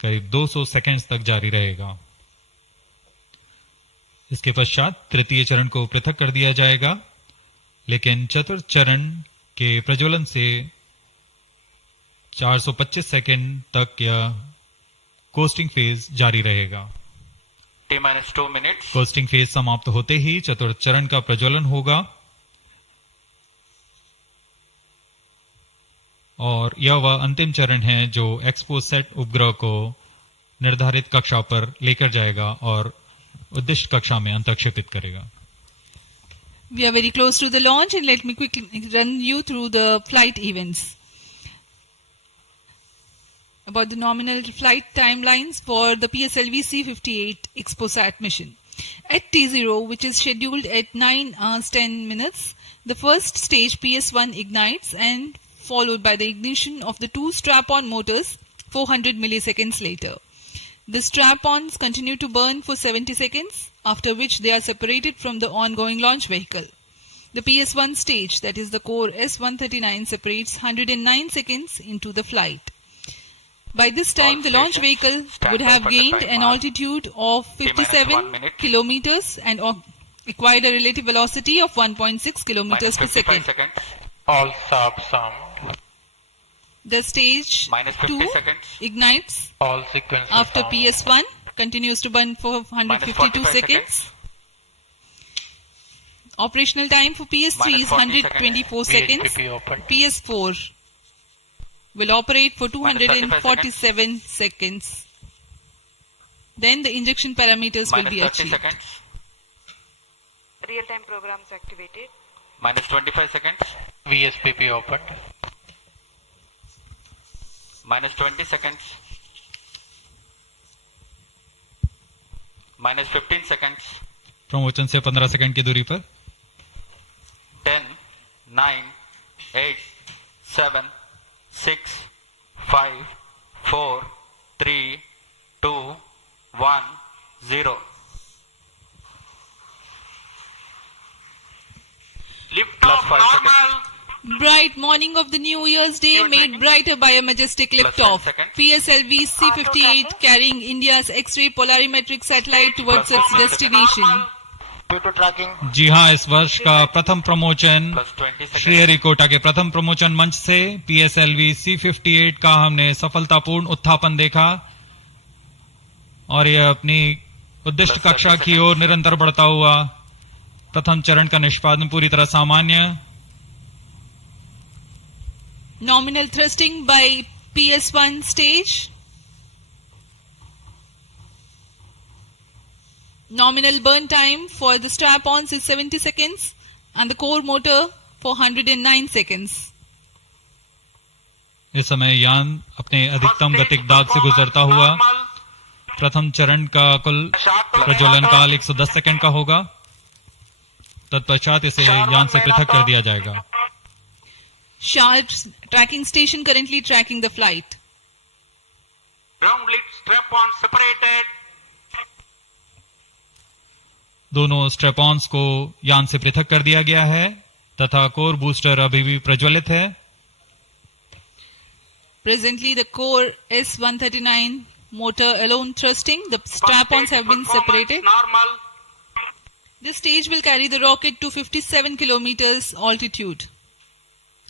करीब 200 सेकंड्स तक जारी रहेगा। इसके पश्चात तृतीय चरण को पृथक कर दिया जाएगा, लेकिन चतुर्थ चरण के प्रज्वलन से 425 सेकंड तक यह कोस्टिंग फेज जारी रहेगा। T-2 minutes। कोस्टिंग फेज समाप्त होते ही चतुर्थ चरण का प्रज्वलन होगा और यह वह अंतिम चरण है जो XPoSat उपग्रह को निर्धारित कक्षा पर लेकर जाएगा और उद्दिष्ट कक्षा में अंतक्षेपित करेगा। We are very close to the launch and let me quickly run you through the flight events. About the nominal flight timelines for the PSLV-C58 XPoSat mission. At T0, which is scheduled at 9 hours 10 minutes, the first stage PS1 ignites and followed by the ignition of the two strap-on motors 400 milliseconds later. The strap-ons continue to burn for 70 seconds, after which they are separated from the ongoing launch vehicle. The PS1 stage, that is the core S139, separates 109 seconds into the flight. By this time, the launch vehicle would have gained an altitude of 57 kilometers and acquired a relative velocity of 1.6 kilometers per second. All subs sum. The stage 2 ignites All sequences after sum. PS1, continues to burn for 152 seconds. Operational time for PS3 is 124 seconds. VHPP open. PS4 will operate for 247 seconds. Then the injection parameters will Minus be 30 achieved. seconds. Real-time programs activated. Minus 25 seconds. VSPP opened. Minus 20 seconds. Minus 15 seconds. Promotion से 15 second की दूरी पर 10, 9, 8, 7, 6, 5, 4, 3, 2, 1, 0. Lift Plus off 5 normal. Bright morning of the New Year's Day made brighter by a majestic liftoff. PSLV-C58 carrying India's X-ray polarimetric satellite towards its destination. Due to tracking. जी हाँ, इस वर्ष का प्रथम promotion Plus 20 seconds. Sriharikota के प्रथम promotion मंच से PSLV-C58 का हमने सफलतापूर्ण उत्थापन देखा और यह अपनी उद्दिष्ट कक्षा की ओर निरंतर बढ़ता हुआ। प्रथम चरण का निष्पादन पूरी तरह सामान्य। Nominal thrusting by PS1 stage. Nominal burn time for the strap-ons is 70 seconds and the core motor for 109 seconds. इस समय यान अपने अधिकतम गतिक दाब से गुजरता हुआ। प्रथम चरण का कुल प्रज्वलन काल 110 सेकंड का होगा। तत्पश्चात इसे यान से पृथक कर दिया जाएगा। SHAR tracking station currently tracking the flight. Ground lit strap-on separated. दोनों स्ट्रेपॉन्स को यान से पृथक कर दिया गया है तथा कोर बूस्टर अभी भी प्रज्वलित है। Presently, the core S139 motor alone thrusting. The strap-ons have been separated. Normal. This stage will carry the rocket to 57 kilometers altitude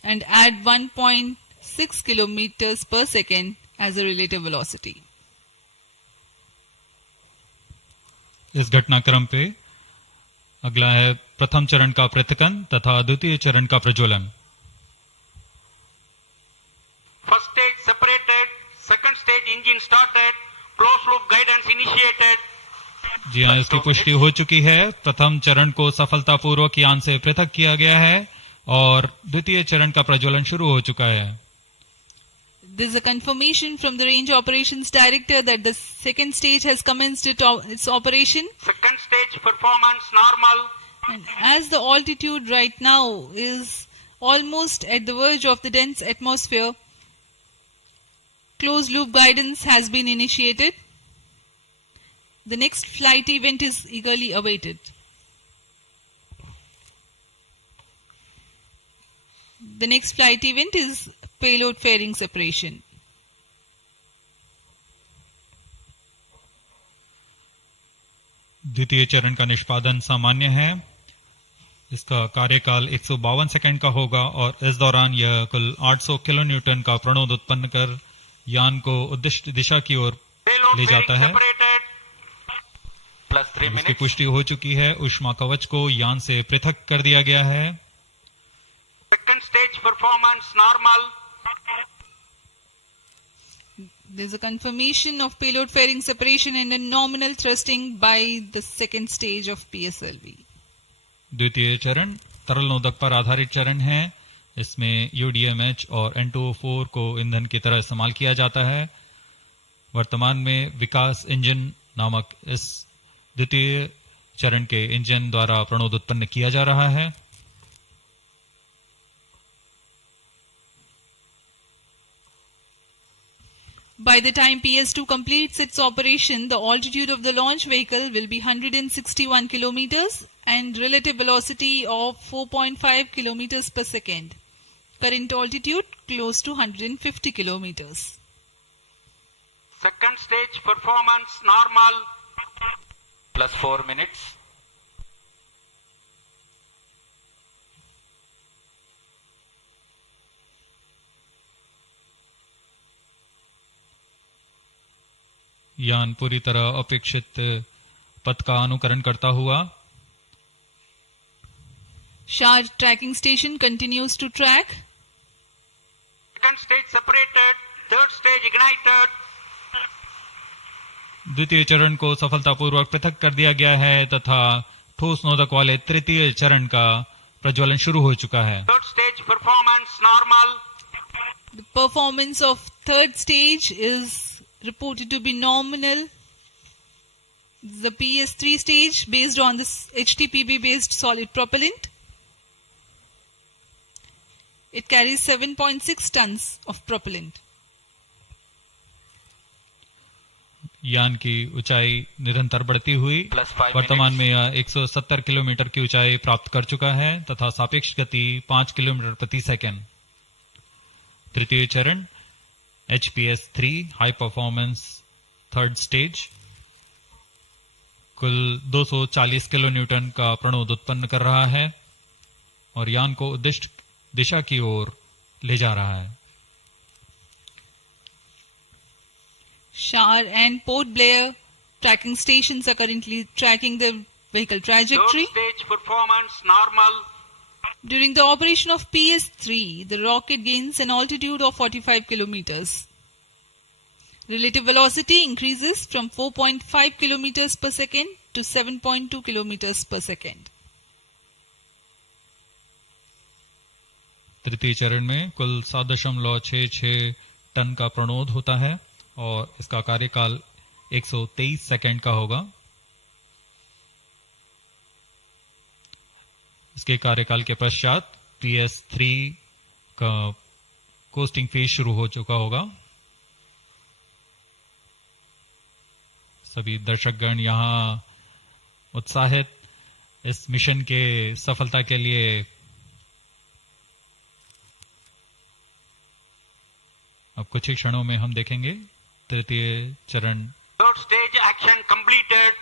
and add 1.6 kilometers per second as a relative velocity. इस घटनाक्रम पे अगला है प्रथम चरण का पृथकन तथा द्वितीय चरण का प्रज्वलन। First stage separated. Second stage engine started. Closed loop guidance initiated. जी हाँ, इसकी पुष्टि हो चुकी है। प्रथम चरण को सफलतापूर्वक यान से पृथक किया गया है और द्वितीय चरण का प्रज्वलन शुरू हो चुका है। There is a confirmation from the Range Operations Director that the second stage has commenced its operation. Second stage performance normal. And as the altitude right now is almost at the verge of the dense atmosphere, closed loop guidance has been initiated. The next flight event is eagerly awaited. The next flight event is payload fairing separation. द्वितीय चरण का निष्पादन सामान्य है। इसका कार्यकाल 152 second का होगा और इस दौरान यह कुल 800 किलो न्यूटन का प्रणोद उत्पन्न कर यान को उद्दिष्ट दिशा की ओर Payload ले जाता fairing है। separated. Plus 3 इसकी minutes. पुष्टि हो चुकी है। ऊष्मा कवच को यान से पृथक कर दिया गया है। Second stage performance normal. There's a confirmation of payload fairing separation and a nominal thrusting by the second stage of PSLV. द्वितीय चरण तरल नोदक पर आधारित चरण है। इसमें UDMH और N2O4 को ईंधन की तरह इस्तेमाल किया जाता है। वर्तमान में विकास इंजन नामक इस द्वितीय चरण के इंजन द्वारा प्रणोद उत्पन्न किया जा रहा है। By the time PS2 completes its operation, the altitude of the launch vehicle will be 161 kilometers and relative velocity of 4.5 kilometers per second. Current altitude close to 150 kilometers. Second stage performance normal. Plus 4 minutes. यान पूरी तरह अपेक्षित पथ का अनुकरण करता हुआ SHAR tracking station continues to track. Second stage separated. Third stage ignited. द्वितीय चरण को सफलतापूर्वक पृथक कर दिया गया है तथा ठोस नोदक वाले तृतीय चरण का प्रज्वलन शुरू हो चुका है। Third stage performance normal. The performance of third stage is reported to be nominal. The PS3 stage based on this HTPB based solid propellant. It carries 7.6 tons of propellant. यान की ऊंचाई निरंतर बढ़ती हुई Plus 5 वर्तमान minutes. में यह 170 kilometre की ऊंचाई प्राप्त कर चुका है तथा सापेक्ष गति 5 किलोमीटर प्रति सेकंड। तृतीय चरण HPS3 high performance third stage कुल 240 किलो न्यूटन का प्रणोद उत्पन्न कर रहा है और यान को उद्दिष्ट दिशा की ओर ले जा रहा है। SHAR and Port Blair tracking stations are currently tracking the vehicle trajectory. Third stage performance normal. During the operation of PS3, the rocket gains an altitude of 45 kilometers. Relative velocity increases from 4.5 kilometers per second to 7.2 kilometers per second. तृतीय चरण में कुल 7.66 ton का प्रणोद होता है और इसका कार्यकाल 123 सेकंड का होगा। इसके कार्यकाल के पश्चात PS3 का कोस्टिंग फेज शुरू हो चुका होगा। सभी दर्शकगण यहां उत्साहित इस मिशन के सफलता के लिए अब कुछ ही क्षणों में हम देखेंगे तृतीय चरण। Third stage action completed.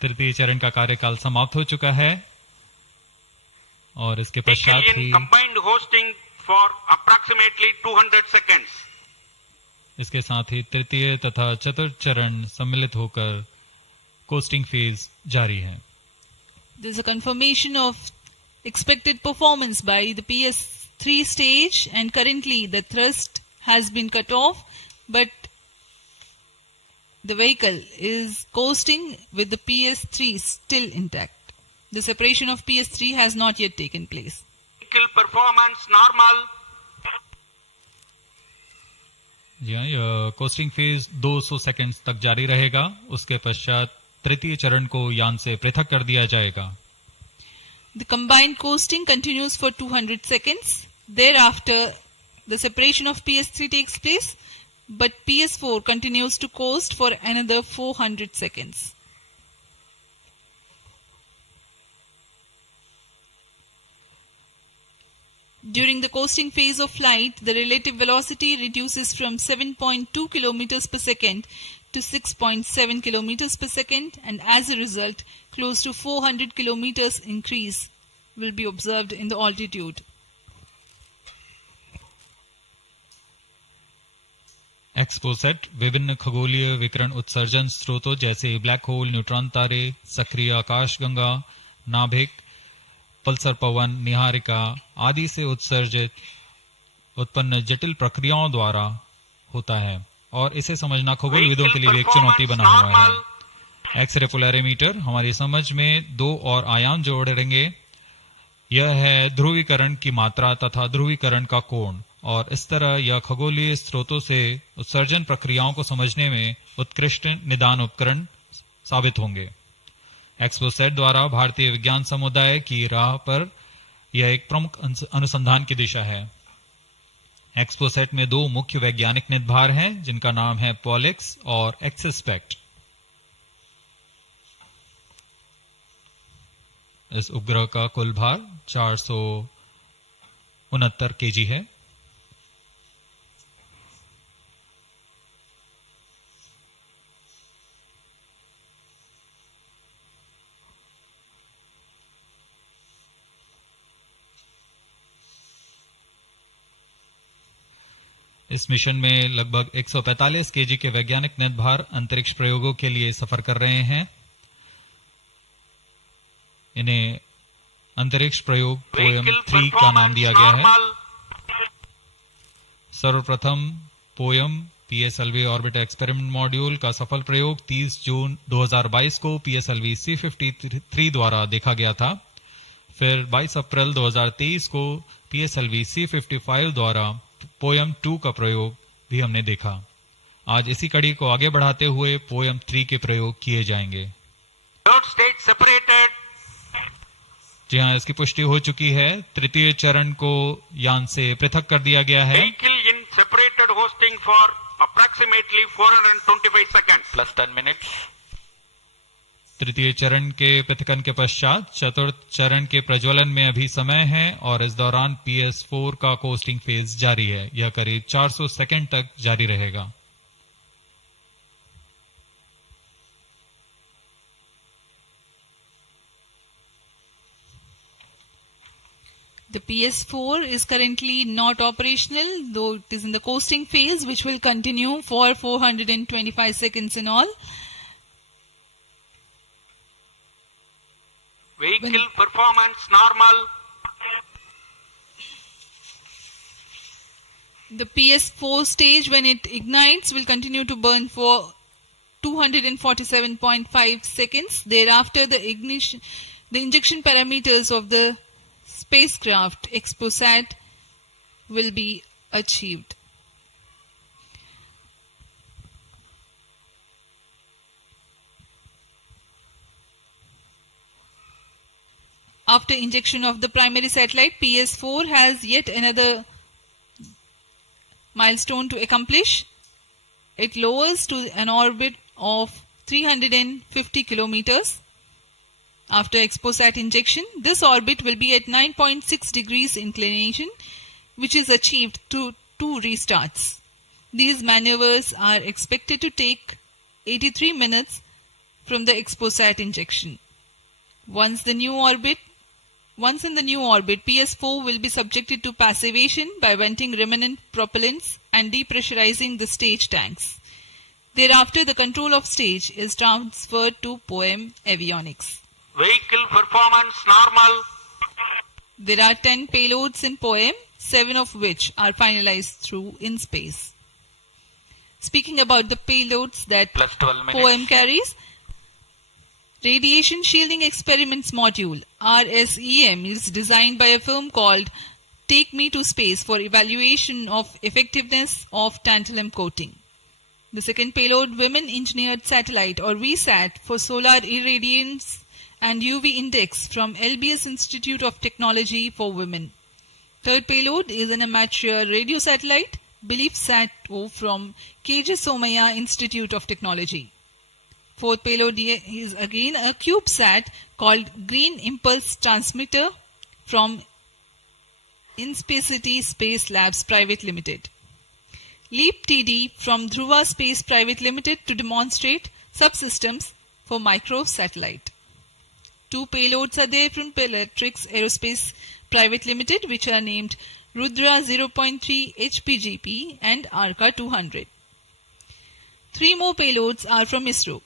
तृतीय चरण का कार्यकाल समाप्त हो चुका है और इसके पश्चात Vehicle he in combined hosting for approximately 200 seconds. इसके साथ ही तृतीय तथा चतुर्थ चरण सम्मिलित होकर कोस्टिंग फेज जारी है। There is a confirmation of expected performance by the PS3 stage, and currently the thrust has been cut off, but the vehicle is coasting with the PS3 still intact. The separation of PS3 has not yet taken place. Vehicle performance normal. जी हाँ, यह costing phase 200 seconds तक जारी रहेगा। उसके पश्चात तृतीय चरण को यान से पृथक कर दिया जाएगा। The combined coasting continues for 200 seconds. Thereafter, the separation of PS3 takes place, but PS4 continues to coast for another 400 seconds. During the coasting phase of flight, the relative velocity reduces from 7.2 kilometers per second to 6.7 kilometers per second, and as a result, close to 400 kilometers increase will be observed in the altitude. XPoSat विभिन्न खगोलीय विकिरण उत्सर्जन स्रोतों जैसे black hole, neutron तारे, सक्रिय आकाशगंगा, नाभिक, पल्सर पवन, निहारिका आदि से उत्सर्जित उत्पन्न जटिल प्रक्रियाओं द्वारा होता है और इसे समझना खगोलविदों के लिए भी एक चुनौती बना हुआ है। एक्सरे पोलैरिमीटर हमारी समझ में दो और आयाम जोड़ेंगे। यह है ध्रुवीकरण की मात्रा तथा ध्रुवीकरण का कोण, और इस तरह यह खगोलीय स्रोतों से उत्सर्जन प्रक्रियाओं को समझने में उत्कृष्ट निदान उपकरण साबित होंगे। एक्सपोसेट द्वारा भारतीय विज्ञान समुदाय की राह पर यह एक प्रमुख अनुसंधान की दिशा है। एक्सपोसेट में दो मुख्य वैज्ञानिक निदभार हैं जिनका नाम है पॉलिक्स और एक्सस्पेक्ट। इस उपग्रह का कुल भार 469 केजी है। इस मिशन में लगभग 145 केजी के वैज्ञानिक निदभार अंतरिक्ष प्रयोगों के लिए सफर कर रहे हैं। इन्हें अंतरिक्ष प्रयोग पोयम 3 का नाम दिया गया है। सर्वप्रथम poem PSLV orbit experiment module का सफल प्रयोग 30 जून 2022 को PSLV-C53 द्वारा देखा गया था। फिर 22 अप्रैल 2023 को PSLV-C55 द्वारा पोयम 2 का प्रयोग भी हमने देखा। आज इसी कड़ी को आगे बढ़ाते हुए पोयम 3 के प्रयोग किए जाएंगे। Third stage separated. जी हाँ, इसकी पुष्टि हो चुकी है। तृतीय चरण को यान से पृथक कर दिया गया है। Vehicle in separated hosting for approximately 425 seconds. Plus 10 minutes. तृतीय चरण के पृथकन के पश्चात चतुर्थ चरण के प्रज्वलन में अभी समय है और इस दौरान PS4 का कोस्टिंग फेज जारी है। यह करीब 400 सेकंड तक जारी रहेगा। The PS4 is currently not operational, though it is in the coasting phase, which will continue for 425 seconds in all. Vehicle performance normal. The PS4 stage, when it ignites, will continue to burn for 247.5 seconds. Thereafter, the injection parameters of the spacecraft XPoSat will be achieved. After injection of the primary satellite, PS4 has yet another milestone to accomplish. It lowers to an orbit of 350 kilometers. After XPoSat injection, this orbit will be at 9.6 degrees inclination, which is achieved through 2 restarts. These maneuvers are expected to take 83 minutes from the XPoSat injection. Once in the new orbit, PS4 will be subjected to passivation by venting remnant propellants and depressurizing the stage tanks. Thereafter, the control of stage is transferred to POEM avionics. Vehicle performance normal. There are 10 payloads in POEM, 7 of which are finalized through in space. Speaking about the payloads that Plus 12 minutes. POEM carries, Radiation Shielding Experiments Module RSEM is designed by a firm called Take Me to Space for evaluation of effectiveness of tantalum coating. The second payload, Women Engineered Satellite or VSAT for solar irradiance and UV index from LBS Institute of Technology for Women. Third payload is an amateur radio satellite, BeliefSat-O from KJ Somaya Institute of Technology. Fourth payload is again a CubeSat called Green Impulse Transmitter from Inspacity Space Labs Private Limited. LEAP TD from Dhruva Space Private Limited to demonstrate subsystems for microsatellite. 2 payloads are there from Peletrix Aerospace Private Limited, which are named Rudra 0.3 HPGP and Arka 200. 3 more payloads are from ISRO.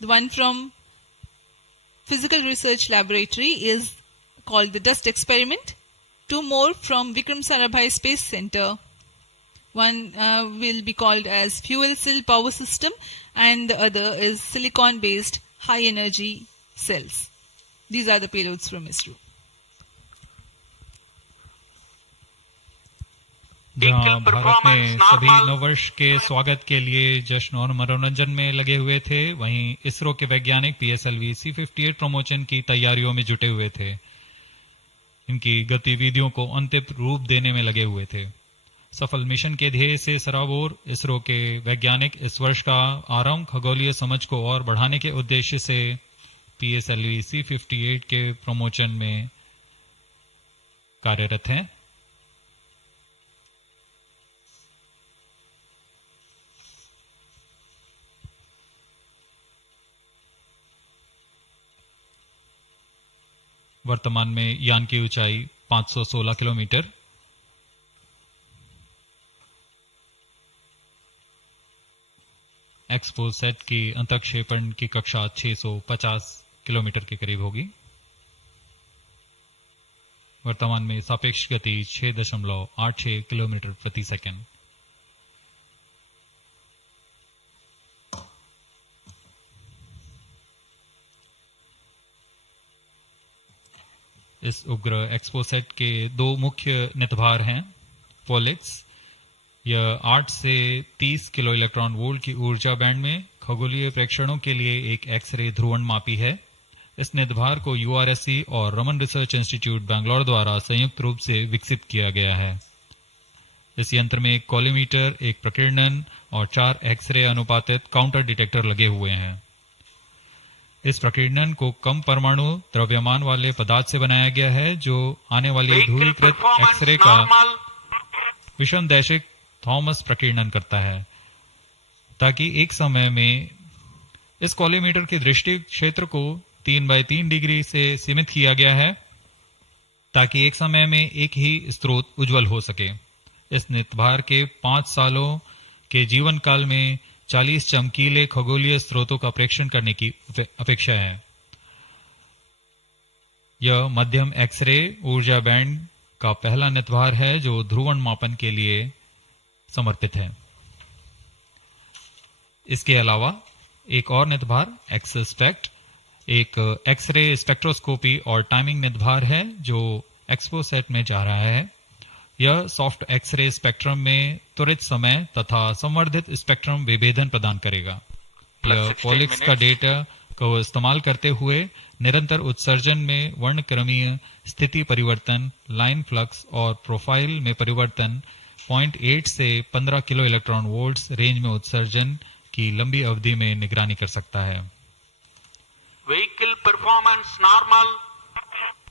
The one from Physical Research Laboratory is called the Dust Experiment. 2 more from Vikram Sarabhai Space Center. One will be called as Fuel Cell Power System, and the other is Silicon-based High Energy Cells. These are the payloads from ISRO. जहां भारत में सभी नववर्ष के स्वागत के लिए जश्न और मनोरंजन में लगे हुए थे, वहीं इसरो के वैज्ञानिक PSLV-C58 प्रमोशन की तैयारियों में जुटे हुए थे। इनकी गतिविधियों को अंतिम रूप देने में लगे हुए थे। सफल मिशन के ध्येय से सराबोर इसरो के वैज्ञानिक इस वर्ष का आरंभ खगोलीय समझ को और बढ़ाने के उद्देश्य से PSLV-C58 के प्रमोशन में कार्यरत हैं। वर्तमान में यान की ऊंचाई 516 किलोमीटर, एक्सपोसैट की अंतक्षेपण की कक्षा 650 किलोमीटर के करीब होगी। वर्तमान में सापेक्ष गति 6.86 किलोमीटर प्रति सेकंड। इस उपग्रह एक्सपोसैट के 2 मुख्य नितभार हैं। पोलिक्स, यह 8 से 30 किलो इलेक्ट्रॉन वोल्ट की ऊर्जा बैंड में खगोलीय प्रेक्षणों के लिए एक एक्सरे ध्रुवणमापी है। इस नितभार को URSC और रमन रिसर्च इंस्टीट्यूट बैंगलोर द्वारा संयुक्त रूप से विकसित किया गया है। इस यंत्र में एक कॉलीमीटर, एक प्रकीर्णन और 4 एक्सरे अनुपातित काउंटर डिटेक्टर लगे हुए हैं। इस प्रकीर्णन को कम परमाणु द्रव्यमान वाले पदार्थ से बनाया गया है, जो आने वाली ध्रुवीकृत एक्सरे का विषमदैशिक थॉमस प्रकीर्णन करता है, ताकि एक समय में इस कॉलीमीटर के दृष्टि क्षेत्र को 3x3 डिग्री से सीमित किया गया है, ताकि एक समय में एक ही स्रोत उज्जवल हो सके। इस नितभार के 5 सालों के जीवन काल में 40 चमकीले खगोलीय स्रोतों का प्रेक्षण करने की अपेक्षा है। यह मध्यम एक्सरे ऊर्जा बैंड का पहला नितभार है जो ध्रुवण मापन के लिए समर्पित है। इसके अलावा एक और नितभार एक्सस्पेक्ट एक एक्सरे स्पेक्ट्रोस्कोपी और टाइमिंग नितभार है जो एक्सपोसैट में जा रहा है। यह सॉफ्ट एक्सरे स्पेक्ट्रम में त्वरित समय तथा संवर्धित स्पेक्ट्रम विभेदन प्रदान करेगा। यह पॉलिक्स का डेटा को इस्तेमाल करते हुए निरंतर उत्सर्जन में वर्णक्रमीय स्थिति परिवर्तन, लाइन फ्लक्स और प्रोफाइल में परिवर्तन, 0.8 से 15 किलो इलेक्ट्रॉन वोल्ट्स रेंज में उत्सर्जन की लंबी अवधि में निगरानी कर सकता है। Vehicle performance normal.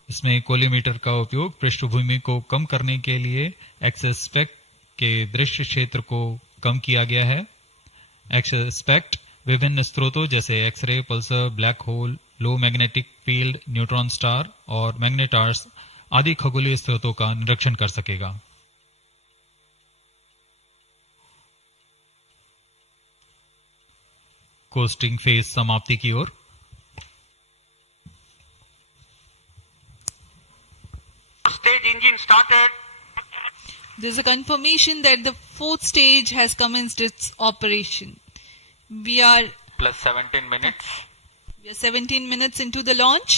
इसमें कोलीमीटर का उपयोग पृष्ठभूमि को कम करने के लिए एक्सस्पेक्ट के दृश्य क्षेत्र को कम किया गया है। एक्सस्पेक्ट विभिन्न स्रोतों जैसे एक्सरे, पल्सर, ब्लैक होल, लो मैग्नेटिक फील्ड, न्यूट्रॉन स्टार और मैग्नेटार्स आदि खगोलीय स्रोतों का निरीक्षण कर सकेगा। कोस्टिंग फेज समाप्ति की ओर। Stage engine started. There's a confirmation that the 4th stage has commenced its operation. We are Plus 17 minutes. 17 minutes into the launch.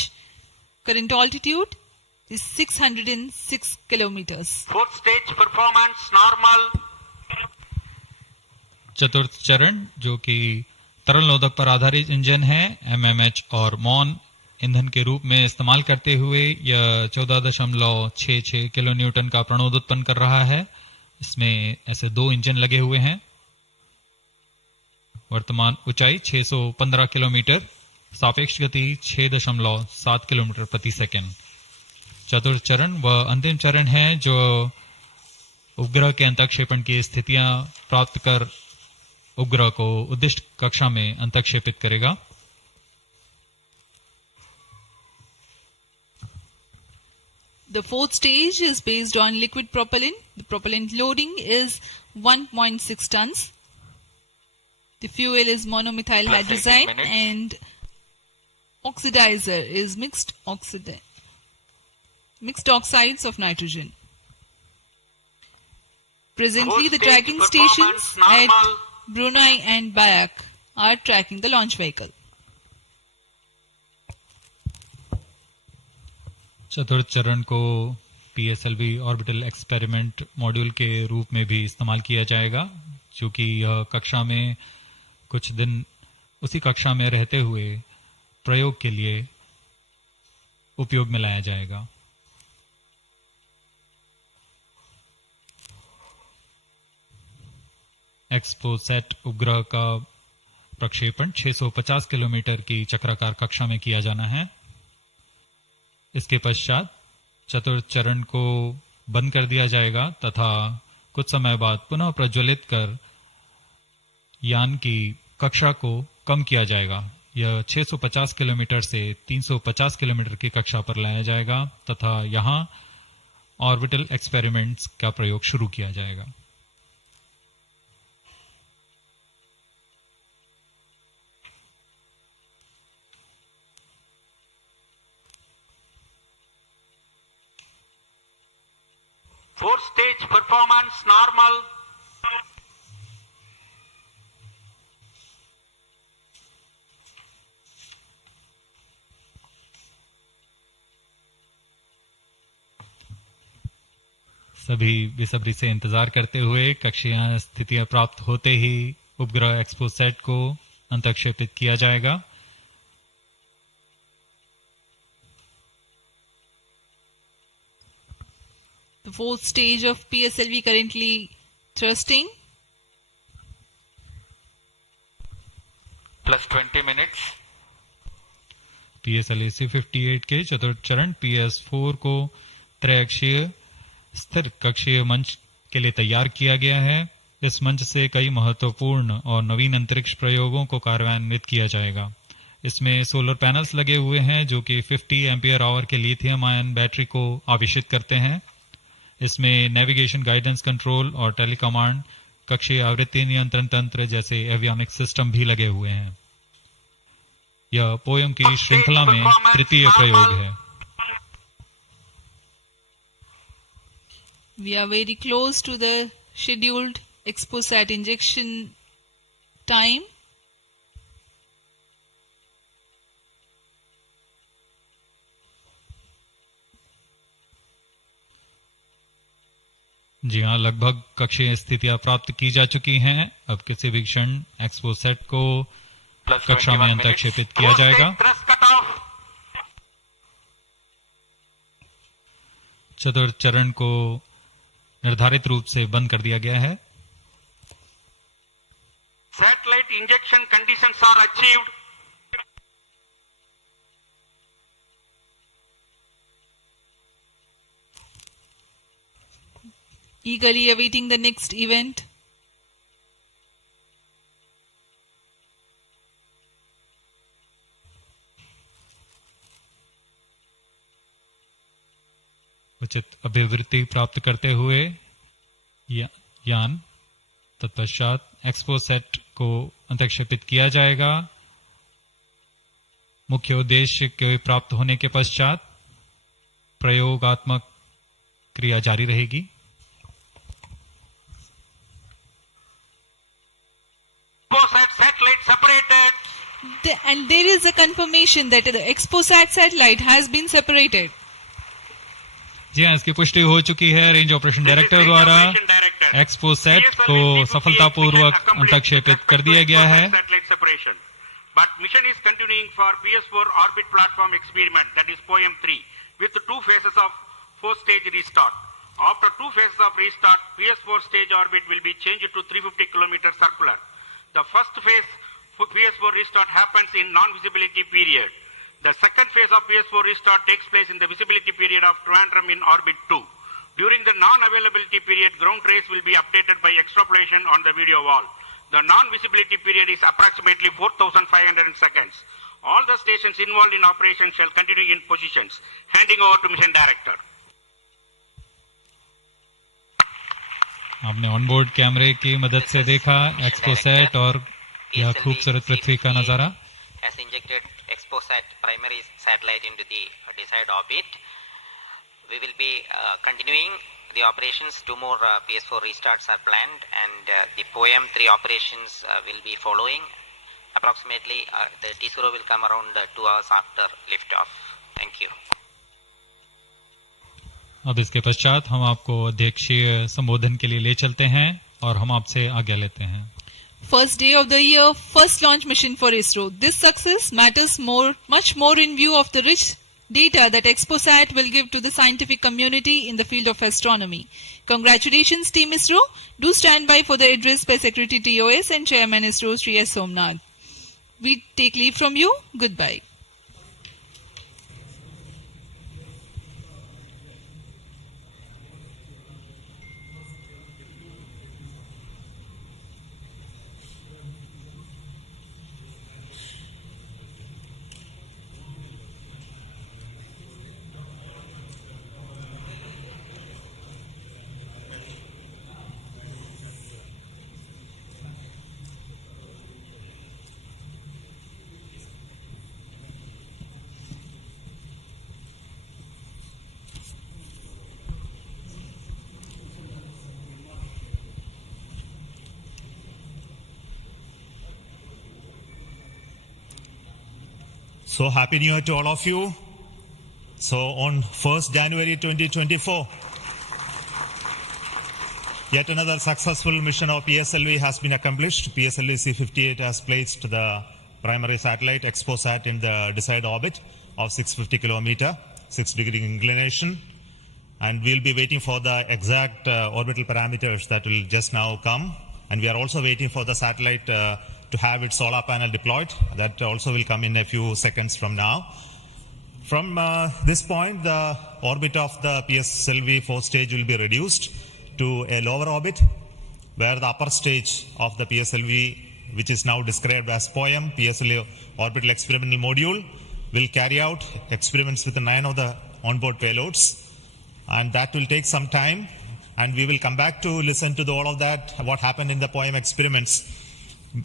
Current altitude is 606 kilometers. 4th stage performance normal. चतुर्थ चरण जो कि तरल नोदक पर आधारित engine है, MMH और मॉन ईंधन के रूप में इस्तेमाल करते हुए यह 14.66 किलो न्यूटन का प्रणोद उत्पन्न कर रहा है। इसमें ऐसे 2 इंजन लगे हुए हैं। वर्तमान ऊंचाई 615 किलोमीटर, सापेक्ष गति 6.7 किलोमीटर प्रति सेकंड। चतुर्थ चरण व अंतिम चरण है जो उपग्रह के अंतःक्षेपण की स्थितियां प्राप्त कर उपग्रह को उद्दिष्ट कक्षा में अंतःक्षेपित करेगा। The fourth stage is based on liquid propellant. The propellant loading is 1.6 tons. The fuel is monomethyl Plus 18 hydrazine minutes. and oxidizer is mixed oxides of nitrogen. Presently, Whole the stage tracking performance stations normal. at Brunei and Bayak are tracking the launch vehicle. चतुर्थ चरण को PSLV orbital experiment module के रूप में भी इस्तेमाल किया जाएगा, चूंकि यह कक्षा में कुछ दिन उसी कक्षा में रहते हुए प्रयोग के लिए उपयोग में लाया जाएगा। एक्सपोसैट उपग्रह का प्रक्षेपण 650 किलोमीटर की चक्राकार कक्षा में किया जाना है। इसके पश्चात चतुर्थ चरण को बंद कर दिया जाएगा तथा कुछ समय बाद पुनः प्रज्वलित कर यान की कक्षा को कम किया जाएगा। यह 650 किलोमीटर से 350 किलोमीटर की कक्षा पर लाया जाएगा तथा यहां ऑर्बिटल एक्सपेरिमेंट्स का प्रयोग शुरू किया जाएगा। Fourth stage performance normal. सभी बेसब्री से इंतजार करते हुए कक्षीय स्थितियां प्राप्त होते ही उपग्रह एक्सपोसैट को अंतःक्षेपित किया जाएगा। The fourth stage of PSLV currently thrusting. Plus 20 minutes. PSLV-C58 के चतुर्थ चरण PS4 को त्रैअक्षीय स्थिर कक्षीय मंच के लिए तैयार किया गया है। इस मंच से कई महत्वपूर्ण और नवीन अंतरिक्ष प्रयोगों को कार्यान्वित किया जाएगा। इसमें सोलर पैनल्स लगे हुए हैं जो कि 50 एम्पियर आवर के लिथियम आयन बैटरी को आवेशित करते हैं। इसमें नेविगेशन, गाइडेंस, कंट्रोल और टेलीकमांड, कक्षीय आवृत्ति नियंत्रण तंत्र जैसे एवियोनिक सिस्टम भी लगे हुए हैं। यह पोयम की श्रृंखला में तृतीय प्रयोग है। We are very close to the scheduled XPoSat injection time. जी हाँ, लगभग कक्षीय स्थितियां प्राप्त की जा चुकी हैं। अब किसी भी क्षण एक्सपोसैट को Plus कक्षा में 21 अंतःक्षेपित minutes. किया Fourth जाएगा। stage thrust cutoff. चतुर्थ चरण को निर्धारित रूप से बंद कर दिया गया है। Satellite injection conditions are achieved. Eagerly awaiting the next event. उचित अभिवृत्ति प्राप्त करते हुए यान तत्पश्चात एक्सपोसैट को अंतःक्षेपित किया जाएगा। मुख्य उद्देश्य के प्राप्त होने के पश्चात प्रयोगात्मक क्रिया जारी रहेगी। XPoSat satellite separated. And there is a confirmation that the XPoSat satellite has been separated. जी हाँ, इसकी पुष्टि हो चुकी है रेंज ऑपरेशन डायरेक्टर द्वारा। एक्सपोसैट को सफलतापूर्वक अंतःक्षेपित कर दिया गया है। But mission is continuing for PS4 orbit platform experiment, that is POEM 3, with 2 phases of 4-stage restart. After 2 phases of restart, PS4 stage orbit will be changed to 350 km circular. The first phase for PS4 restart happens in non-visibility period. The second phase of PS4 restart takes place in the visibility period of Trivandrum in orbit 2. During the non-availability period, ground trace will be updated by extrapolation on the video wall. The non-visibility period is approximately 4,500 seconds. All the stations involved in operation shall continue in positions. Handing over to Mission Director. आपने onboard कैमरे की मदद से देखा XPoSat और यह खूबसूरत पृथ्वी का नजारा. has injected XPoSat primary satellite into the desired orbit. We will be continuing the operations. 2 more PS4 restarts are planned, and the POEM-3 operations will be following. Approximately the T0 will come around 2 hours after liftoff. Thank you. अब इसके पश्चात हम आपको अध्यक्षीय संबोधन के लिए ले चलते हैं और हम आपसे आज्ञा लेते हैं. First day of the year, first launch mission for ISRO. This success matters much more in view of the rich data that XPoSat will give to the scientific community in the field of astronomy. Congratulations, Team ISRO. Do stand by for the address by Secretary TOS and Chairman ISRO, Sri S. Somnath. We take leave from you. Goodbye. So happy New Year to all of you. So on 1st January 2024, yet another successful mission of PSLV has been accomplished. PSLV-C58 has placed the primary satellite XPoSat in the desired orbit of 650 kilometer, 6-degree inclination. And we'll be waiting for the exact orbital parameters that will just now come. And we are also waiting for the satellite to have its solar panel deployed. That also will come in a few seconds from now. From this point, the orbit of the PSLV 4th stage will be reduced to a lower orbit, where the upper stage of the PSLV, which is now described as POEM, PSLV Orbital Experimental Module, will carry out experiments with 9 of the onboard payloads. And that will take some time, and we will come back to listen to all of that, what happened in the POEM experiments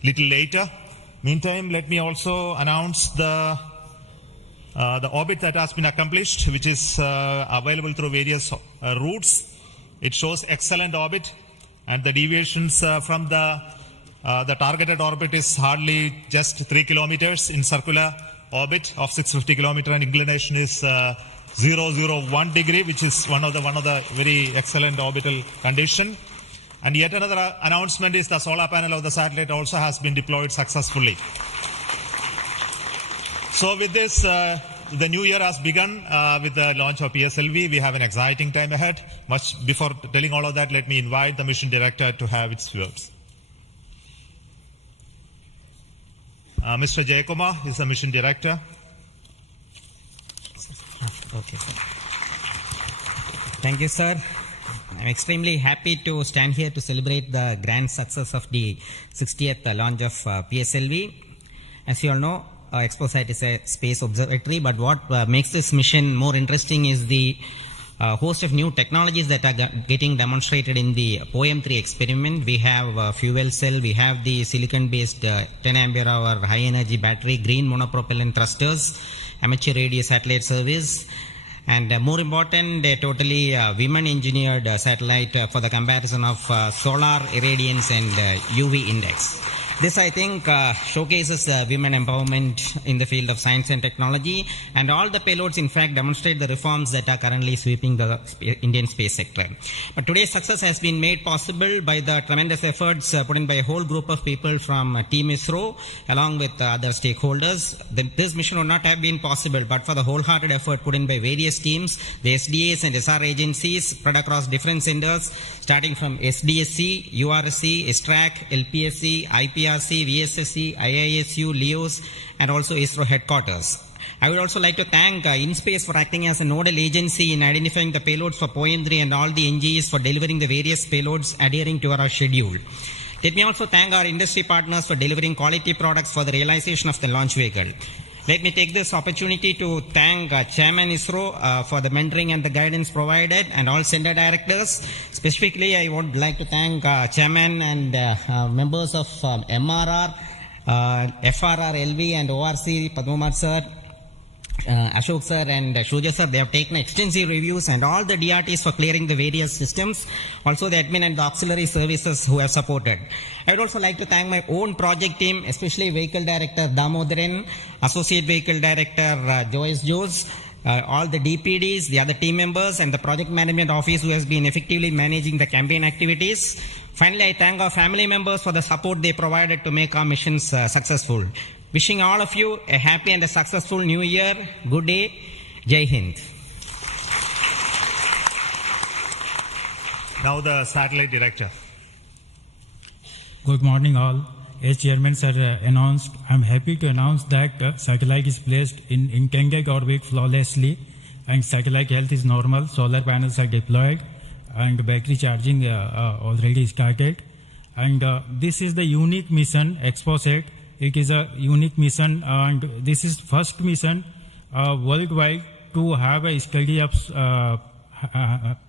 little later. Meantime, let me also announce the orbit that has been accomplished, which is available through various routes. It shows excellent orbit, and the deviations from the targeted orbit is hardly just 3 kilometers in circular orbit of 650 kilometer, and inclination is 001 degree, which is one of the very excellent orbital condition. And yet another announcement is the solar panel of the satellite also has been deployed successfully. So with this, the new year has begun with the launch of PSLV. We have an exciting time ahead. Much before telling all of that, let me invite the mission director to have its words. Mr. Jayakumar is the mission director. Okay, sir. Thank you, sir. I'm extremely happy to stand here to celebrate the grand success of the 60th launch of PSLV. As you all know, XPoSat is a space observatory, but what makes this mission more interesting is the host of new technologies that are getting demonstrated in the POEM-3 experiment. We have fuel cell, we have the silicon-based 10 ampere hour high energy battery, green monopropellant thrusters, amateur radio satellite service, and more important, a totally women-engineered satellite for the comparison of solar irradiance and UV index. This, I think, showcases women empowerment in the field of science and technology, and all the payloads, in fact, demonstrate the reforms that are currently sweeping the Indian space sector. But today's success has been made possible by the tremendous efforts put in by a whole group of people from Team ISRO, along with other stakeholders. This mission would not have been possible but for the wholehearted effort put in by various teams, the SDS and SHAR agencies spread across different centers, starting from SDSC, URSC, STRAC, LPSC, IPRC, VSSC, IISU, LEOS, and also ISRO headquarters. I would also like to thank InSpace for acting as a nodal agency in identifying the payloads for POEM3 and all the NGEs for delivering the various payloads adhering to our schedule. Let me also thank our industry partners for delivering quality products for the realization of the launch vehicle. Let me take this opportunity to thank Chairman ISRO for the mentoring and the guidance provided, and all center directors. Specifically, I would like to thank Chairman and members of MRR, FRR, LV and ORC, Padmamar sir, Ashok sir and Shuja sir. They have taken extensive reviews, and all the DRTs for clearing the various systems. Also the admin and the auxiliary services who have supported. I would also like to thank my own project team, especially Vehicle Director Damodaran, Associate Vehicle Director Joyce Jose, all the DPDs, the other team members, and the Project Management Office who has been effectively managing the campaign activities. Finally, I thank our family members for the support they provided to make our missions successful. Wishing all of you a happy and a successful new year. Good day. Jai Hind. Now the satellite director. Good morning all. As Chairman sir announced, I am happy to announce that satellite is placed in intended orbit flawlessly, and satellite health is normal. Solar panels are deployed and battery charging already started. And this is the unique mission, XPoSat. It is a unique mission, and this is first mission worldwide to have a study of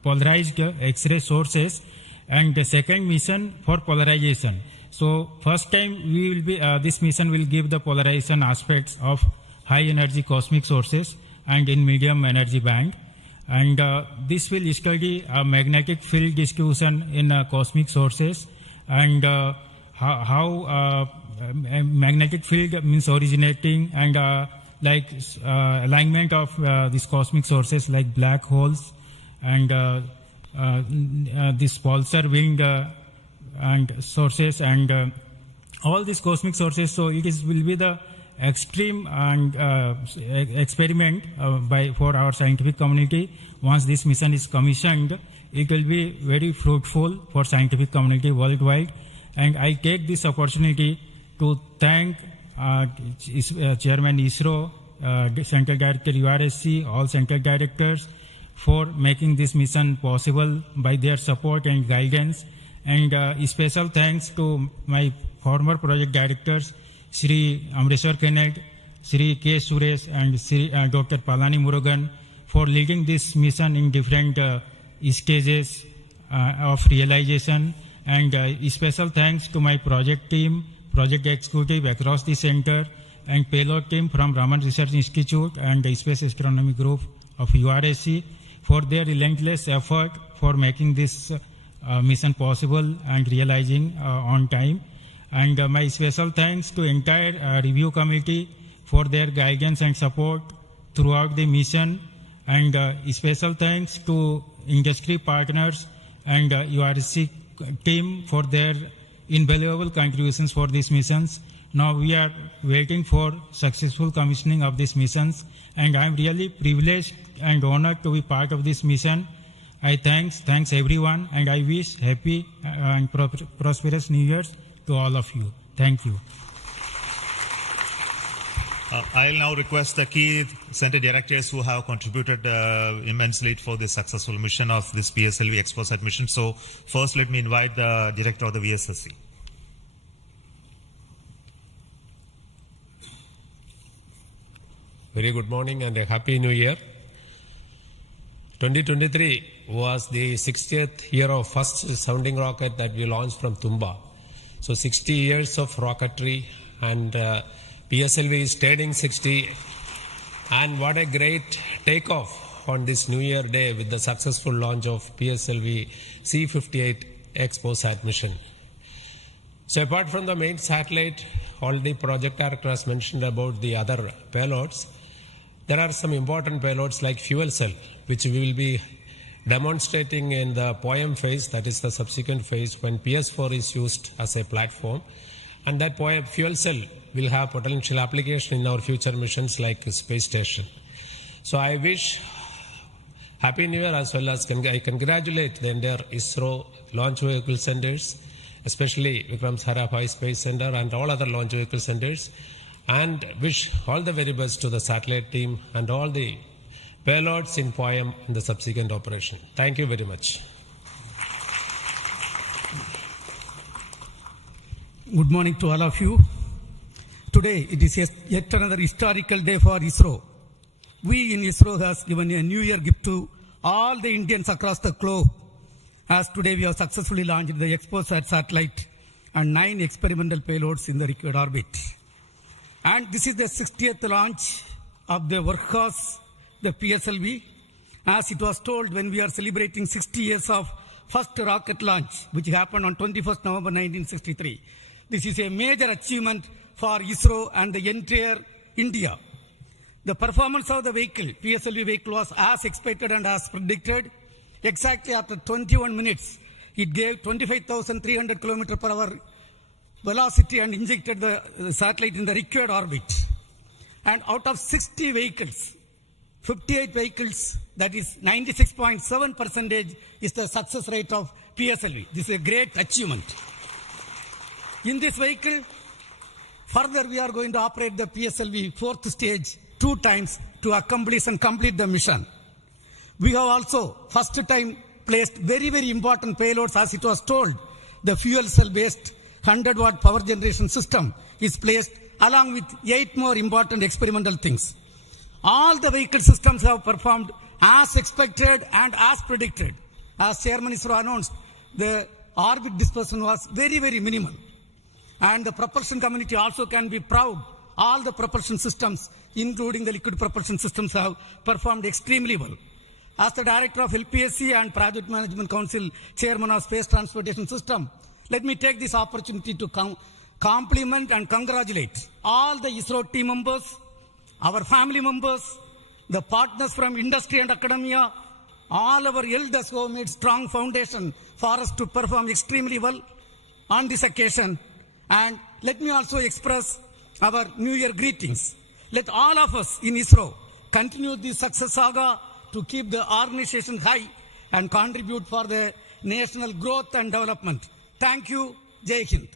polarized X-ray sources, and the second mission for polarization. So first time we will be this mission will give the polarization aspects of high energy cosmic sources and in medium energy band, and this will study magnetic field distribution in cosmic sources, and how magnetic field means originating, and alignment of these cosmic sources like black holes and this pulsar wind and sources, and all these cosmic sources. So it will be the extreme and experiment for our scientific community. Once this mission is commissioned, it will be very fruitful for scientific community worldwide. And I take this opportunity to thank Chairman ISRO, Central Director URSC, all Central Directors for making this mission possible by their support and guidance. And special thanks to my former project directors, Shri Amreshwar Kennedy, Shri K. Suresh and Shri Dr. Palani Murugan for leading this mission in different stages of realization. And special thanks to my project team, project executive across the center, and payload team from Raman Research Institute and the Space Astronomy Group of URSC for their relentless effort for making this mission possible and realizing on time. And my special thanks to entire review committee for their guidance and support throughout the mission. And special thanks to industry partners and URSC team for their invaluable contributions for these missions. Now we are waiting for successful commissioning of these missions, and I am really privileged and honored to be part of this mission. I thanks everyone, and I wish happy and prosperous New Year's to all of you. Thank you. I'll now request the key center directors who have contributed immensely for the successful mission of this PSLV XPoSat mission. So first let me invite the director of the VSSC. Very good morning and a happy new year. 2023 was the 60th year of first sounding rocket that we launched from Tumba. So 60 years of rocketry, and PSLV is turning 60, and what a great takeoff on this New Year day with the successful launch of PSLV-C58 XPoSat mission. So apart from the main satellite, already project director has mentioned about the other payloads. There are some important payloads like fuel cell, which we will be demonstrating in the POEM phase, that is the subsequent phase when PS4 is used as a platform. And that fuel cell will have potential application in our future missions like space station. So I wish Happy New Year, as well as I congratulate the entire ISRO launch vehicle centers, especially Vikram Sarabhai Space Center and all other launch vehicle centers. and wish all the very best to the satellite team and all the payloads in POEM in the subsequent operation. Thank you very much. Good morning to all of you. Today it is yet another historical day for ISRO. We in ISRO has given a New Year gift to all the Indians across the globe, as today we have successfully launched the XPoSat satellite and 9 experimental payloads in the required orbit. And this is the 60th launch of the workhorse, the PSLV. As it was told when we are celebrating 60 years of first rocket launch, which happened on 21st November 1963. This is a major achievement for ISRO and the entire India. The performance of the vehicle, PSLV vehicle, was as expected and as predicted. Exactly after 21 minutes, it gave 25,300 km per hour velocity and injected the satellite in the required orbit. And out of 60 vehicles, 58 vehicles, that is 96.7% is the success rate of PSLV. This is a great achievement. In this vehicle, further we are going to operate the PSLV 4th stage 2 times to accomplish and complete the mission. We have also first time placed very, very important payloads, as it was told. The fuel cell based 100-watt power generation system is placed along with 8 more important experimental things. All the vehicle systems have performed as expected and as predicted. As Chairman ISRO announced, the orbit dispersion was very, very minimal. And the propulsion community also can be proud. All the propulsion systems, including the liquid propulsion systems, have performed extremely well. As the Director of LPSC and Project Management Council, Chairman of Space Transportation System, let me take this opportunity to compliment and congratulate all the ISRO team members, our family members, the partners from industry and academia, all our elders who have made strong foundation for us to perform extremely well on this occasion. And let me also express our New Year greetings. Let all of us in ISRO continue this success saga to keep the organization high and contribute for the national growth and development. Thank you. Jai Hind.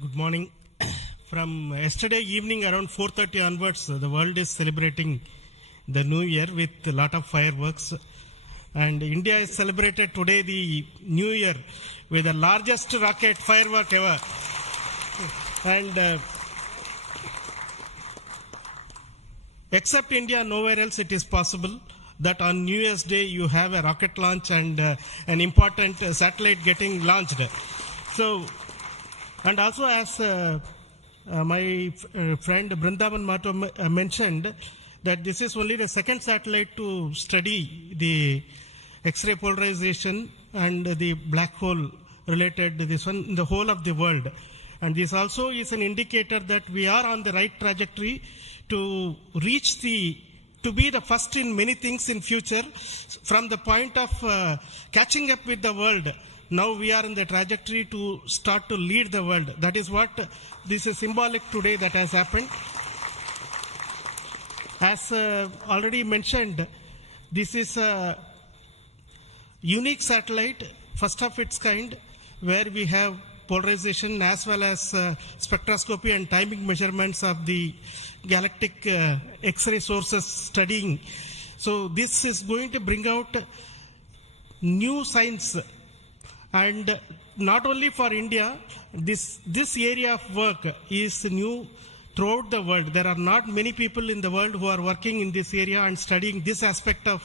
Good morning. From yesterday evening around 4:30 onwards, the world is celebrating the New Year with a lot of fireworks. And India has celebrated today the New Year with the largest rocket firework ever. And except India, nowhere else it is possible that on New Year's Day you have a rocket launch and an important satellite getting launched. So, and also as my friend Brindavan Mato mentioned, that this is only the second satellite to study the X-ray polarization and the black hole related to this one in the whole of the world. And this also is an indicator that we are on the right trajectory to reach to be the first in many things in future. From the point of catching up with the world, now we are in the trajectory to start to lead the world. That is what this is symbolic today that has happened. As already mentioned, this is a unique satellite, first of its kind, where we have polarization as well as spectroscopy and timing measurements of the galactic X-ray sources studying. So this is going to bring out new science, and not only for India, this area of work is new throughout the world. There are not many people in the world who are working in this area and studying this aspect of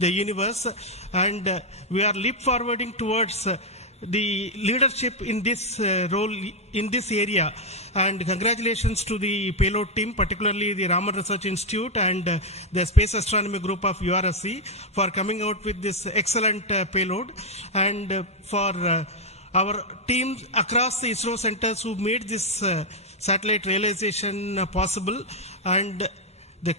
the universe, and we are leap forwarding towards the leadership in this role in this area. And congratulations to the payload team, particularly the Raman Research Institute and the Space Astronomy Group of URSC for coming out with this excellent payload, and for our teams across the ISRO centers who made this satellite realization possible. And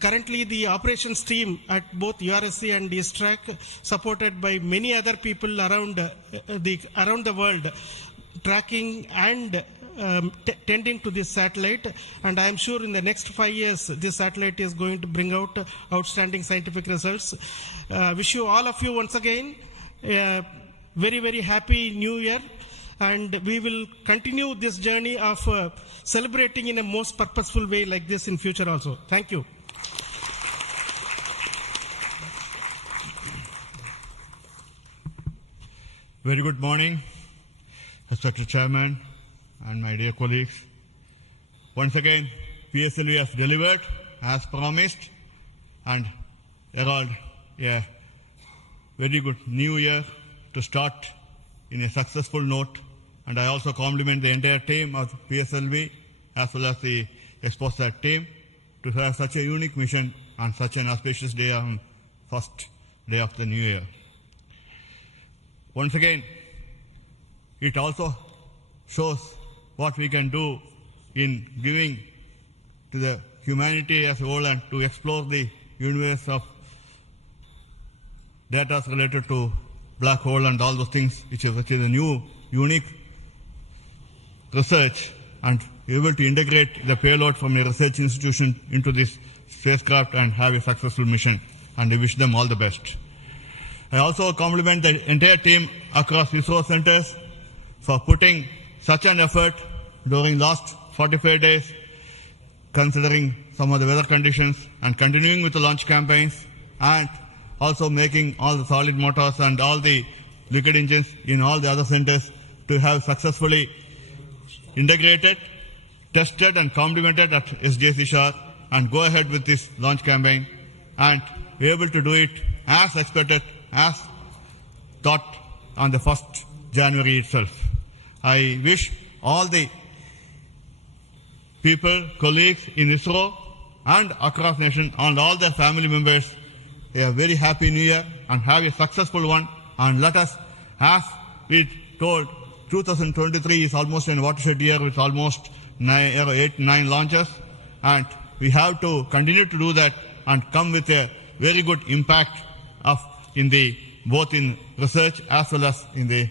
currently the operations team at both URSC and ISTRAC, supported by many other people around the world, tracking and tending to this satellite. And I am sure in the next 5 years this satellite is going to bring out outstanding scientific results. Wish you all of you once again very, very happy New Year. and we will continue this journey of celebrating in a most purposeful way like this in future also. Thank you. Very good morning, respected Chairman and my dear colleagues. Once again, PSLV has delivered as promised and herald a very good new year to start in a successful note. And I also compliment the entire team of PSLV as well as the XPoSat team to have such a unique mission on such an auspicious day on first day of the new year. Once again, it also shows what we can do in giving to the humanity as a whole and to explore the universe of data related to black hole and all those things, which is a new, unique research, and able to integrate the payload from a research institution into this spacecraft and have a successful mission. And I wish them all the best. I also compliment the entire team across ISRO centers for putting such an effort during last 45 days, considering some of the weather conditions, and continuing with the launch campaigns, and also making all the solid motors and all the liquid engines in all the other centers to have successfully integrated, tested and complemented at SDSC SHAR, and go ahead with this launch campaign and be able to do it as expected, as thought on the 1st January itself. I wish all the people, colleagues in ISRO and across nation and all their family members a very happy new year and have a successful one. And let us, as we told, 2023 is almost a watershed year with almost 8-9 launches, and we have to continue to do that and come with a very good impact of both in research as well as in the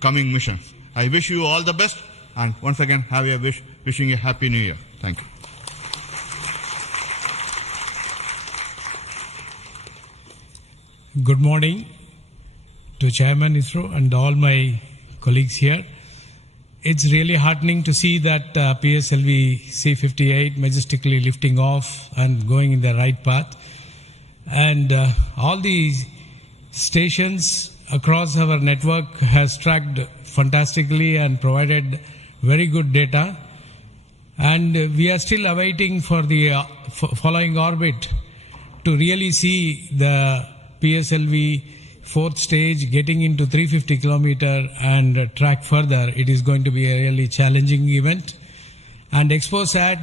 coming missions. I wish you all the best, and once again wishing a happy new year. Thank you. Good morning to Chairman ISRO and all my colleagues here. It's really heartening to see that PSLV-C58 majestically lifting off and going in the right path. And all these stations across our network has tracked fantastically and provided very good data. And we are still awaiting for the following orbit to really see the PSLV fourth stage getting into 350 kilometer and track further. It is going to be a really challenging event. And XPoSat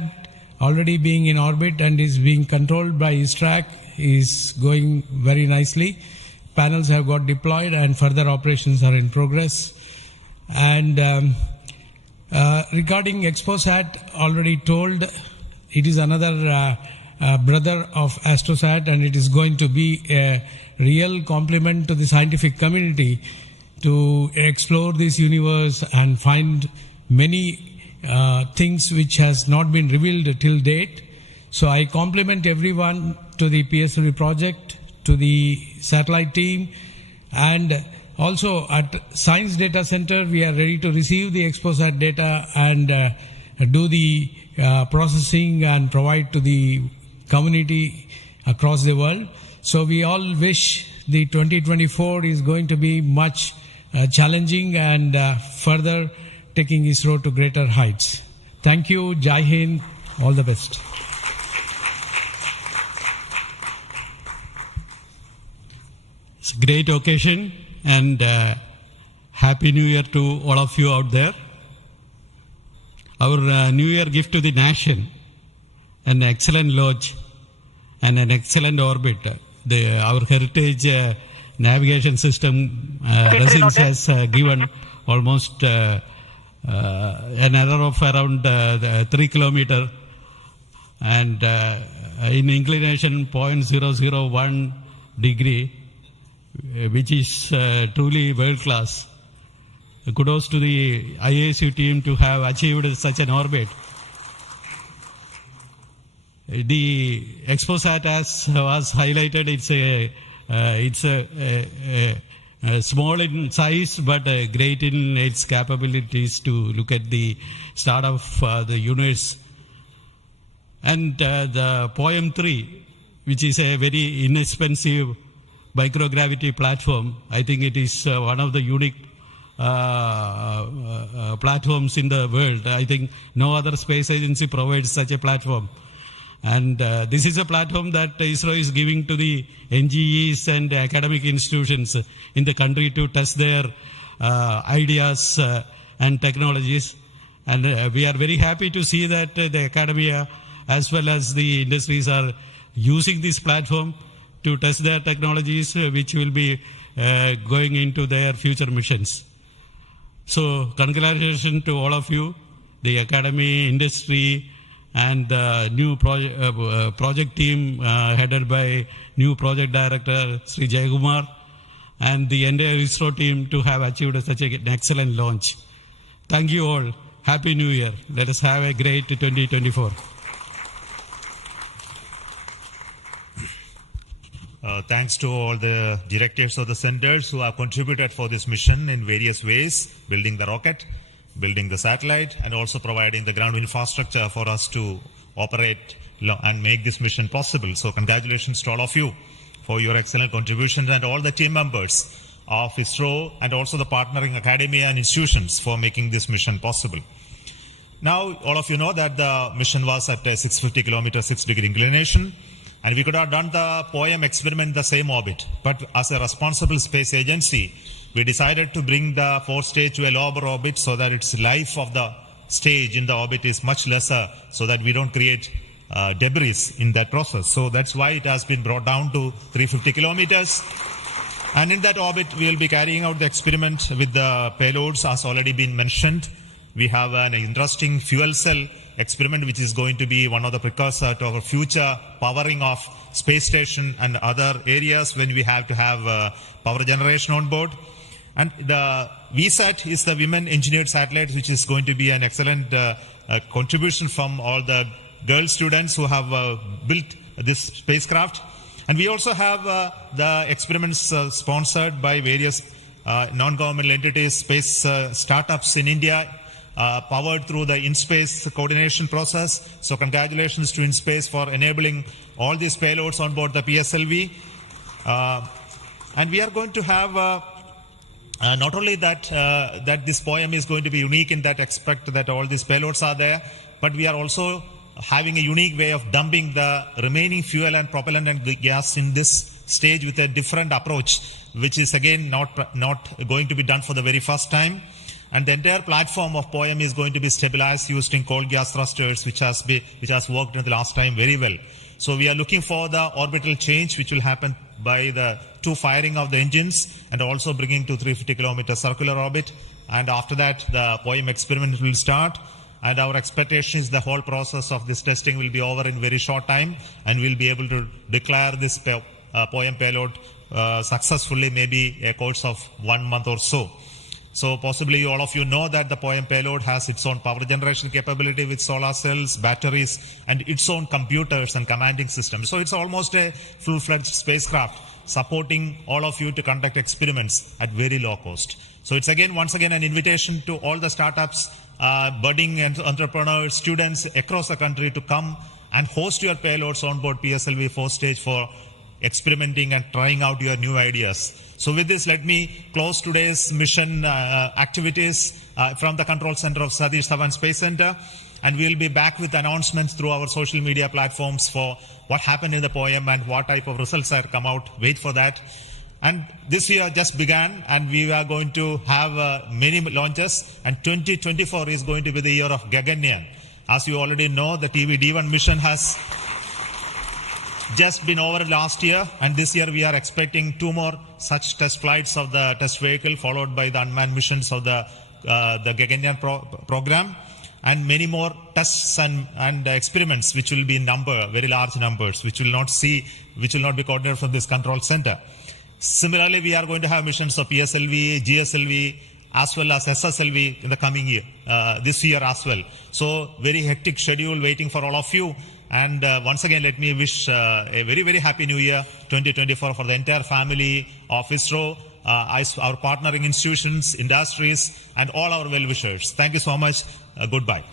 already being in orbit and is being controlled by ISTRAC is going very nicely. Panels have got deployed and further operations are in progress. And regarding XPoSat, already told, it is another brother of AstroSat, and it is going to be a real compliment to the scientific community to explore this universe and find many things which has not been revealed till date. So I compliment everyone to the PSLV project, to the satellite team, and also at Science Data Center we are ready to receive the XPoSat data and do the processing and provide to the community across the world. So we all wish the 2024 is going to be much challenging and further taking ISRO to greater heights. Thank you. Jai Hind. All the best. It's a great occasion, and Happy New Year to all of you out there. Our New Year gift to the nation, an excellent launch and an excellent orbit. Our heritage navigation system Resins has given almost an error of around 3 kilometer and in inclination 0.001 degree, which is truly world class. Kudos to the IASU team to have achieved such an orbit. The XPoSat, as was highlighted, it's a small in size but great in its capabilities to look at the start of the universe. And the Poem 3, which is a very inexpensive microgravity platform, I think it is one of the unique platforms in the world. I think no other space agency provides such a platform. And this is a platform that ISRO is giving to the NGEs and academic institutions in the country to test their ideas and technologies. And we are very happy to see that the academia as well as the industries are using this platform to test their technologies, which will be going into their future missions. So congratulations to all of you, the academy, industry, and the new project team headed by new project director Sri Jayakumar, and the entire ISRO team to have achieved such an excellent launch. Thank you all. Happy New Year. Let us have a great 2024. Thanks to all the directors of the centers who have contributed for this mission in various ways, building the rocket, building the satellite, and also providing the ground infrastructure for us to operate and make this mission possible. So congratulations to all of you for your excellent contributions, and all the team members of ISRO and also the partnering academia and institutions for making this mission possible. Now, all of you know that the mission was at a 650 kilometer, 6-degree inclination, and we could have done the Poem experiment in the same orbit. But as a responsible space agency, we decided to bring the 4th stage to a lower orbit so that its life of the stage in the orbit is much lesser, so that we don't create debris in that process. So that's why it has been brought down to 350 kilometers. And in that orbit, we will be carrying out the experiment with the payloads, as already been mentioned. We have an interesting fuel cell experiment, which is going to be one of the precursors to our future powering of space station and other areas when we have to have power generation on board. And the VSAT is the Women Engineered Satellite, which is going to be an excellent contribution from all the girl students who have built this spacecraft. And we also have the experiments sponsored by various non-governmental entities, space startups in India, powered through the InSpace coordination process. So congratulations to InSpace for enabling all these payloads on board the PSLV. And we are going to have not only that that this Poem is going to be unique in that aspect that all these payloads are there, but we are also having a unique way of dumping the remaining fuel and propellant and gas in this stage with a different approach, which is again not going to be done for the very first time. And the entire platform of Poem is going to be stabilized using cold gas thrusters, which has worked in the last time very well. So we are looking for the orbital change, which will happen by the 2 firing of the engines and also bringing to 350 kilometer circular orbit. And after that, the Poem experiment will start. And our expectation is the whole process of this testing will be over in very short time, and we'll be able to declare this Poem payload successfully, maybe a course of 1 month or so. So possibly all of you know that the Poem payload has its own power generation capability with solar cells, batteries, and its own computers and commanding systems. So it's almost a full-fledged spacecraft supporting all of you to conduct experiments at very low cost. So it's once again an invitation to all the startups, budding entrepreneurs, students across the country to come and host your payloads on board PSLV 4th stage for experimenting and trying out your new ideas. So with this, let me close today's mission activities from the control center of Satish Dhawan Space Center. And we'll be back with announcements through our social media platforms for what happened in the Poem and what type of results have come out. Wait for that. And this year just began, and we are going to have many launches. And 2024 is going to be the year of Gaganyaan. As you already know, the TV-D1 mission has just been over last year, and this year we are expecting 2 more such test flights of the test vehicle, followed by the unmanned missions of the Gaganyaan program, and many more tests and experiments, which will be in very large numbers, which will not be coordinated from this control center. Similarly, we are going to have missions of PSLV, GSLV, as well as SSLV in the coming year, this year as well. So very hectic schedule waiting for all of you. And once again, let me wish a very, very happy New Year 2024 for the entire family of ISRO, our partnering institutions, industries, and all our well-wishers. Thank you so much. Goodbye.